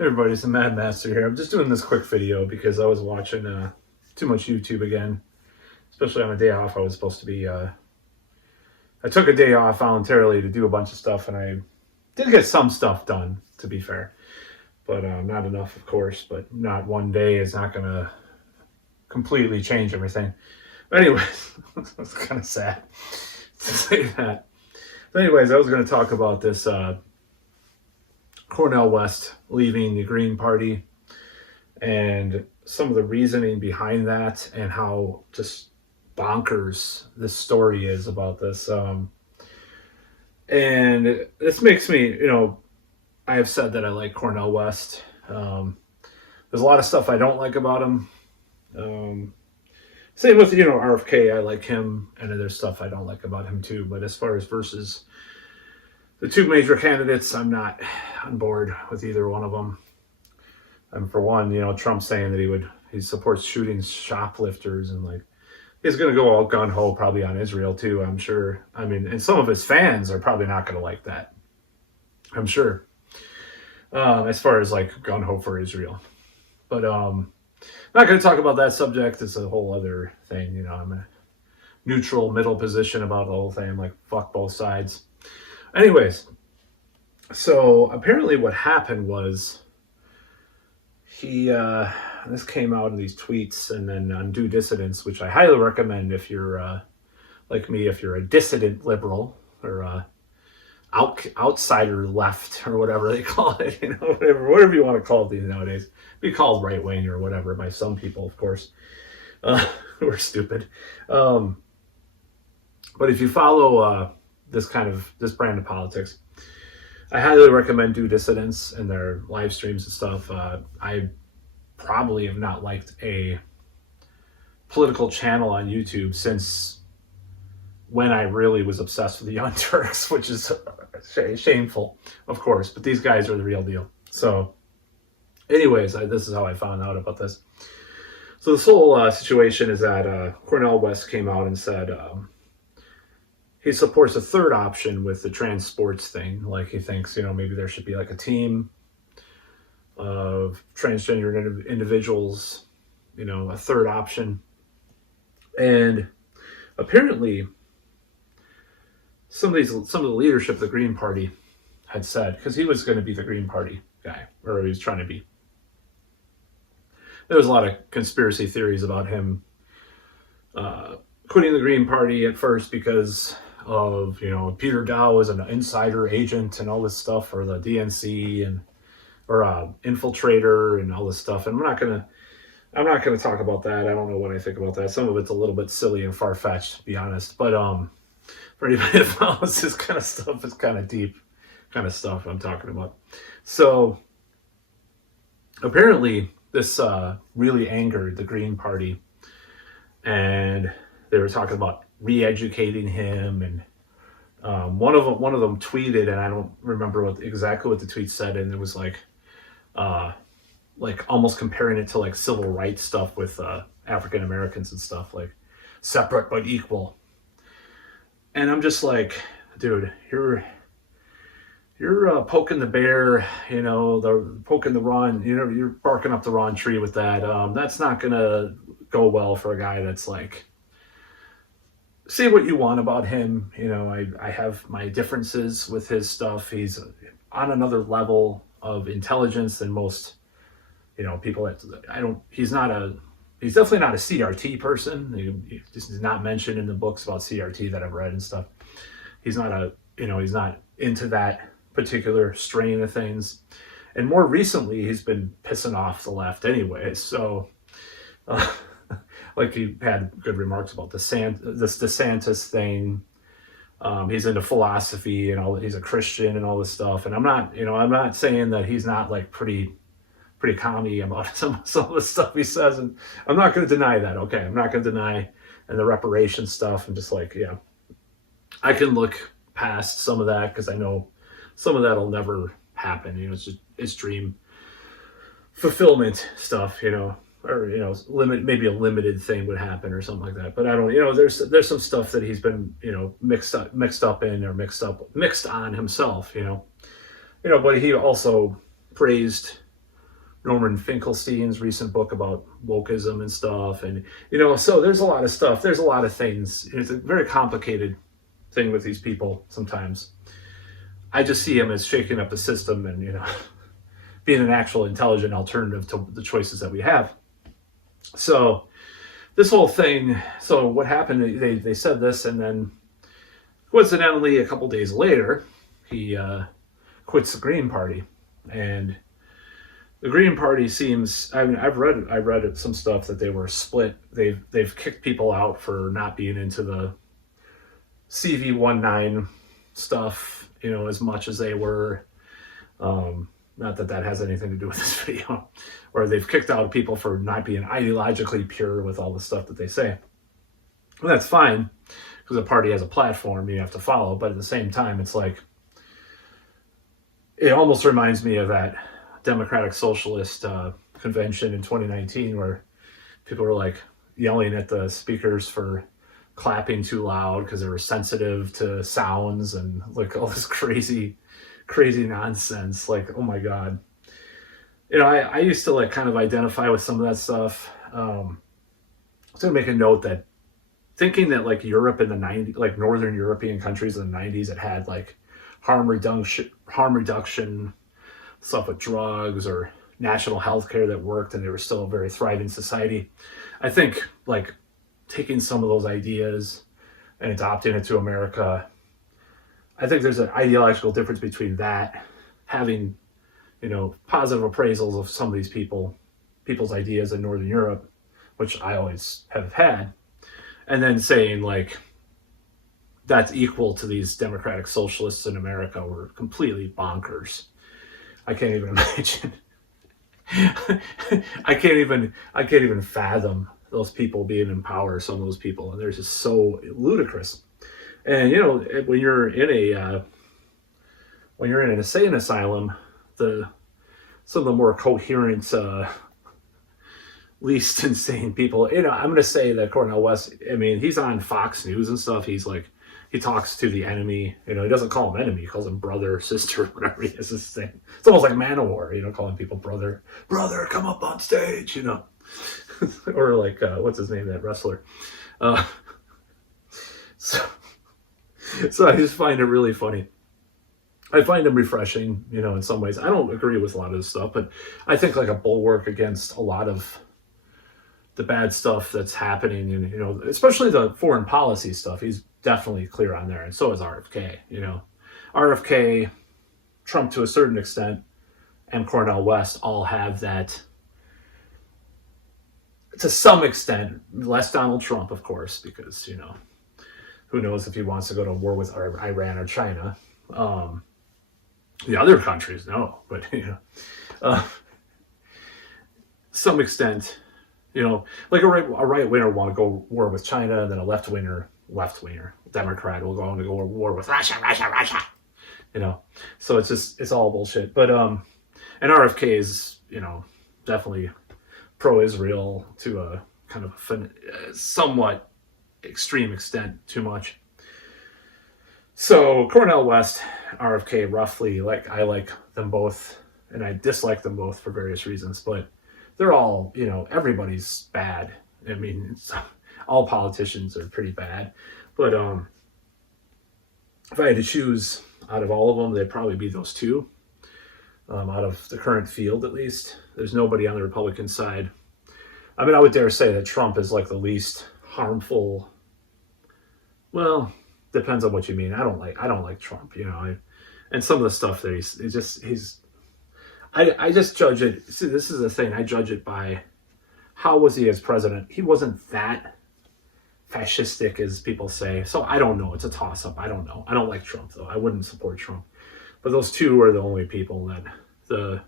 Hey everybody, it's the Mad Master here. I'm just doing this quick video because I was watching too much YouTube again, especially on a day off. I was supposed to be, I took a day off voluntarily to do a bunch of stuff, and I did get some stuff done, to be fair. But not enough, of course, but not one day is not going to completely change everything. But anyways, it's kind of sad to say that. But anyways, I was going to talk about this Cornel West leaving the Green Party and some of the reasoning behind that and how just bonkers this story is about this. And this makes me, I have said that I like Cornel West. There's a lot of stuff I don't like about him. Same with, RFK, I like him, and there's stuff I don't like about him too. But as far as versus the two major candidates, I'm not on board with either one of them. And for one, Trump saying that he supports shooting shoplifters, and he's going to go all gun ho probably on Israel too, I'm sure. I mean, and some of his fans are probably not going to like that, I'm sure. As far as gun ho for Israel, but I'm not going to talk about that subject. It's a whole other thing. I'm a neutral middle position about the whole thing. I'm fuck both sides. Anyways, so apparently what happened was this came out in these tweets and then on Due Dissidence, which I highly recommend if you're like me, if you're a dissident liberal or outsider left or whatever they call it, whatever you want to call it these nowadays. Be called right wing or whatever by some people, of course, who are stupid. But if you follow this brand of politics, I highly recommend Due Dissidence and their live streams and stuff. I probably have not liked a political channel on YouTube since when I really was obsessed with the Young Turks, which is shameful, of course, but these guys are the real deal. So anyways, this is how I found out about this. So this whole situation is that Cornel West came out and said he supports a third option with the trans sports thing. He thinks, maybe there should be a team of transgender individuals, a third option. And apparently some of the leadership of the Green Party had said, because he was going to be the Green Party guy, or he was trying to be. There was a lot of conspiracy theories about him quitting the Green Party at first because of, Peter Dow was an insider agent and all this stuff, for the DNC or infiltrator and all this stuff. And I'm not gonna talk about that. I don't know what I think about that. Some of it's a little bit silly and far-fetched, to be honest. But for anybody that follows this kind of stuff, it's kind of deep kind of stuff I'm talking about. So apparently this really angered the Green Party, and they were talking about re-educating him, and one of them tweeted, and I don't remember exactly what the tweet said, and it was almost comparing it to civil rights stuff with African Americans and stuff, separate but equal. And I'm just dude, you're poking the bear, poking the wrong, you're barking up the wrong tree with that. That's not gonna go well for a guy that's say what you want about him. I have my differences with his stuff. He's on another level of intelligence than most, people he's definitely not a CRT person. He's not mentioned in the books about CRT that I've read and stuff. He's not he's not into that particular strain of things. And more recently, he's been pissing off the left anyway. So, he had good remarks about this DeSantis thing. He's into philosophy and all that. He's a Christian and all this stuff. And I'm not saying that he's not pretty commie about some of the stuff he says. And I'm not going to deny that. Okay. I'm not going to deny, and the reparation stuff. And just I can look past some of that because I know some of that'll never happen. It's dream fulfillment stuff, or maybe a limited thing would happen or something like that. But I don't, there's some stuff that he's been mixed on himself, but he also praised Norman Finkelstein's recent book about wokeism and stuff. And, so there's a lot of stuff. There's a lot of things. It's a very complicated thing with these people sometimes. I just see them as shaking up the system and, being an actual intelligent alternative to the choices that we have. So this whole thing, so what happened, they said this, and then coincidentally, a couple days later, he quits the Green Party. And the Green Party seems, I mean, I read some stuff that they were split. They've kicked people out for not being into the CV19 stuff, as much as they were. Not that that has anything to do with this video. Or they've kicked out people for not being ideologically pure with all the stuff that they say. Well, that's fine, because a party has a platform you have to follow. But at the same time, it's like, it almost reminds me of that Democratic Socialist convention in 2019 where people were like yelling at the speakers for clapping too loud because they were sensitive to sounds and like all this crazy nonsense. Like, oh my God. I used to like kind of identify with some of that stuff. So make a note that thinking that like Europe in the 90s, like Northern European countries in the 90s, it had like harm reduction stuff with drugs or national health care that worked and they were still a very thriving society. I think like taking some of those ideas and adopting it to America, I think there's an ideological difference between that, having, positive appraisals of some of these people's ideas in Northern Europe, which I always have had, and then saying like, that's equal to these democratic socialists in America who are completely bonkers. I can't even imagine. I can't even fathom those people being in power. Some of those people, and they're just so ludicrous. And when you're in an insane asylum, some of the more coherent, least insane people. I'm going to say that Cornel West. I mean, he's on Fox News and stuff. He's like, he talks to the enemy. He doesn't call him enemy. He calls him brother, sister, whatever he is. This thing. It's almost like Manowar. Calling people brother, come up on stage. Or like what's his name? That wrestler. So I just find it really funny. I find him refreshing, in some ways. I don't agree with a lot of this stuff, but I think like a bulwark against a lot of the bad stuff that's happening, and especially the foreign policy stuff. He's definitely clear on there, and so is RFK. RFK, Trump to a certain extent, and Cornel West all have that. To some extent, less Donald Trump, of course, because who knows if he wants to go to war with Iran or China. The other countries, no, but some extent, like a right winger want to go war with China, and then a left winger Democrat will go to war with Russia. So it's all bullshit. But and RFK is definitely pro-Israel to a kind of somewhat extreme extent, too much. So Cornel West, RFK, roughly, like I like them both, and I dislike them both for various reasons, but they're all, everybody's bad. I mean, all politicians are pretty bad, but if I had to choose out of all of them, they'd probably be those two. Out of the current field, at least, there's nobody on the Republican side. I mean, I would dare say that Trump is like the least harmful. Well, depends on what you mean. I don't like Trump, and some of the stuff that I just judge it. See, this is the thing. I judge it by how was he as president. He wasn't that fascistic as people say. So I don't know. It's a toss up. I don't know. I don't like Trump though. I wouldn't support Trump. But those two are the only people that the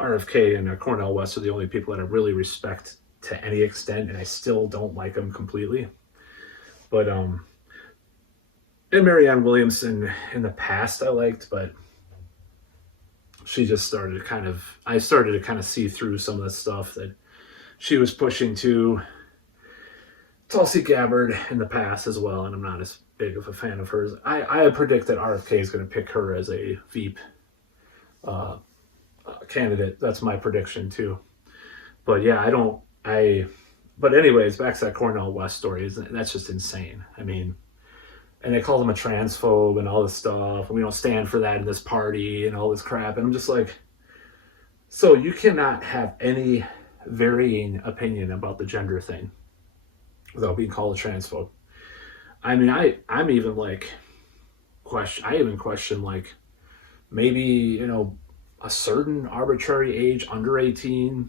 RFK and Cornel West are the only people that I really respect to any extent, and I still don't like them completely. But and Marianne Williamson in the past I liked, but she just started I started to kind of see through some of the stuff that she was pushing to. Tulsi Gabbard in the past as well, and I'm not as big of a fan of hers. I predict that RFK is going to pick her as a Veep candidate. That's my prediction too. But yeah, but anyways, back to that Cornel West story. That's just insane. I mean, and they call him a transphobe and all this stuff, and we don't stand for that in this party and all this crap. And I'm just like, so you cannot have any varying opinion about the gender thing without being called a transphobe. I mean, I'm even like question like maybe, a certain arbitrary age under 18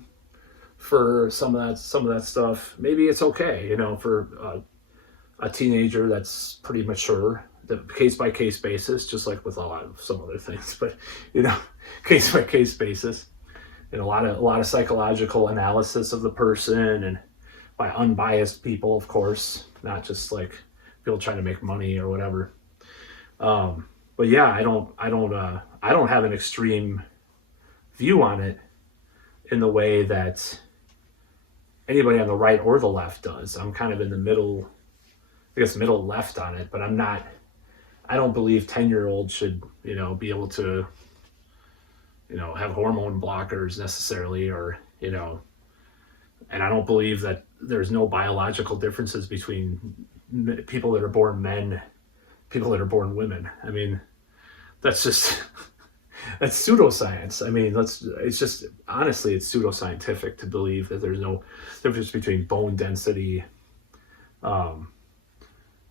for some of that stuff. Maybe it's okay, for a teenager that's pretty mature, the case by case basis, just like with a lot of some other things, but case by case basis, and a lot of psychological analysis of the person, and by unbiased people, of course, not just like people trying to make money or whatever. But yeah, I don't have an extreme view on it in the way that anybody on the right or the left does. I'm kind of in the middle, I guess middle left on it, but I don't believe 10-year-olds should, be able to, have hormone blockers necessarily, or, and I don't believe that there's no biological differences between people that are born men, people that are born women. I mean, that's just, that's pseudoscience. I mean, it's just, honestly, it's pseudoscientific to believe that there's no difference between bone density. I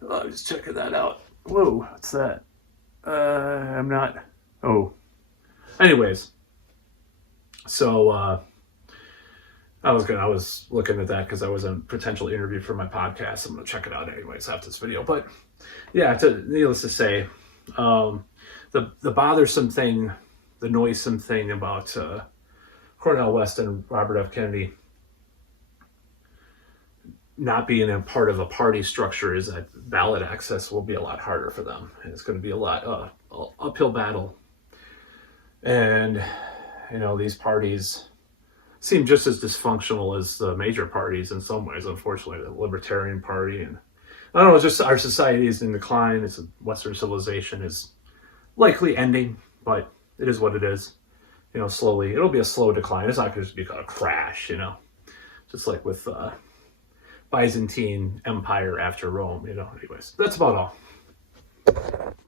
was checking that out. Whoa, what's that? Anyways, so I was looking at that because I was a potential interview for my podcast. I'm gonna check it out anyways after this video. But yeah, needless to say, the bothersome thing, the noisome thing about Cornel West and Robert F. Kennedy not being a part of a party structure is that ballot access will be a lot harder for them, and it's going to be a lot uphill battle. And these parties seem just as dysfunctional as the major parties in some ways. Unfortunately, the Libertarian Party, and I don't know, just our society is in decline. It's Western civilization is likely ending, but it is what it is. Slowly, it'll be a slow decline. It's not going to be a crash, just like with Byzantine Empire after Rome. Anyways, that's about all.